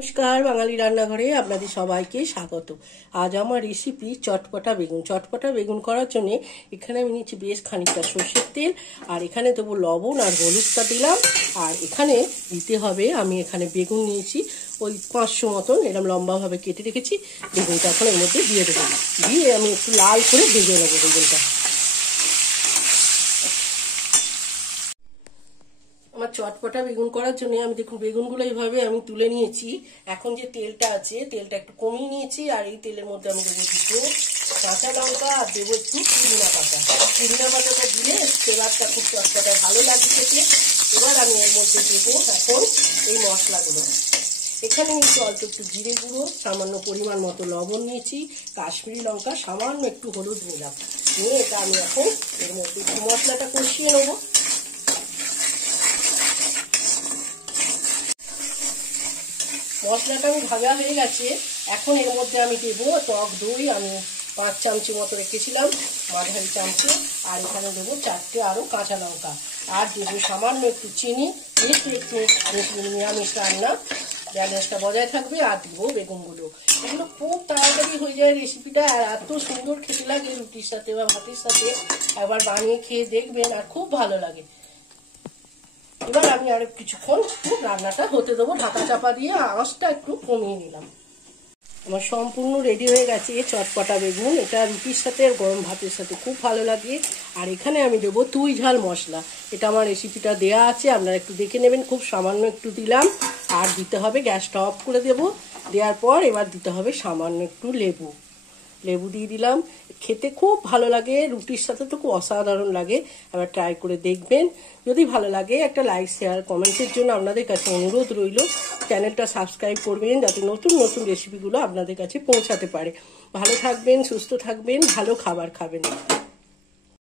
নমস্কার, বাঙালি রান্নাঘরে আপনাদের সবাইকে স্বাগত। আজ আমার রেসিপি চটপটা বেগুন। চটপটা বেগুন করার জন্য এখানে আমি নিচ্ছি বেশ খানিকটা সর্ষের তেল, আর এখানে দেবো লবণ আর হলুদটা দিলাম। আর এখানে দিতে হবে, আমি এখানে বেগুন নিয়েছি ওই 500 মতন, এরকম লম্বাভাবে কেটে রেখেছি। বেগুনটা এখন এর মধ্যে দিয়ে দেবো, দিয়ে আমি একটু লাল করে ভেজে নেবো বেগুনটা। আমার চটপটা বেগুন করার জন্য আমি দেখুন বেগুনগুলো এইভাবে আমি তুলে নিয়েছি। এখন যে তেলটা আছে, তেলটা একটু কমিয়ে নিয়েছি, আর এই তেলের মধ্যে আমি দেবো দুটো কাঁচা লঙ্কা আর দেবো একটু পুদিনা পাতা। পুদিনা পাতাটা দিলে ফ্লেভারটা খুব চটপটায় ভালো লাগে খেতে। এবার আমি এর মধ্যে দেবো এখন এই মশলাগুলো। এখানে নিয়েছি অল্প একটু জিরে গুঁড়ো, সামান্য পরিমাণ মতো লবণ নিয়েছি, কাশ্মীরি লঙ্কা, সামান্য একটু হলুদ নিলাম। নিয়ে এটা আমি এখন এর মধ্যে একটু মশলাটা কষিয়ে নেবো। মশলাটা আমি ভাজা হয়ে গেছে। এখন এর মধ্যে আমি দেবো টক দই, আমি 5 চামচি মতো রেখেছিলাম, মাঝারি চামচে। আর এখানে দেবো 4টে আরও কাঁচা লঙ্কা, আর দেবো সামান্য একটু চিনি, একটু নিরামিষ রান্না, ব্যালেন্সটা বজায় থাকবে। আর দেবো বেগুনগুলো। এগুলো খুব তাড়াতাড়ি হয়ে যায় রেসিপিটা, আর এত সুন্দর খেতে লাগে রুটির সাথে বা ভাতের সাথে। একবার বানিয়ে খেয়ে দেখবেন, আর খুব ভালো লাগে। এবার আমি আর কিছুক্ষণ রান্নাটা হতে দেবো, ঢাকা চাপা দিয়ে আঁচটা একটু কমিয়ে নিলাম। আমার সম্পূর্ণ রেডি হয়ে গেছে চটপটা বেগুন। এটা রুটির সাথে আর গরম ভাতের সাথে খুব ভালো লাগে। আর এখানে আমি দেবো তুই ঝাল মশলা। এটা আমার রেসিপিটা দেয়া আছে, আপনারা একটু দেখে নেবেন। খুব সামান্য একটু দিলাম, আর দিতে হবে, গ্যাসটা অফ করে দেবো। দেওয়ার পর এবার দিতে হবে সামান্য একটু লেবু দিয়ে দিলাম। খেতে খুব ভালো লাগে, রুটির সাথে তো খুব অসাধারণ লাগে। এবার ট্রাই করে দেখবেন। যদি ভালো লাগে একটা লাইক, শেয়ার, কমেন্টের জন্য আপনাদের কাছে অনুরোধ রইল। চ্যানেলটা সাবস্ক্রাইব করবেন, যাতে নতুন নতুন রেসিপিগুলো আপনাদের কাছে পৌঁছাতে পারে। ভালো থাকবেন, সুস্থ থাকবেন, ভালো খাবার খাবেন।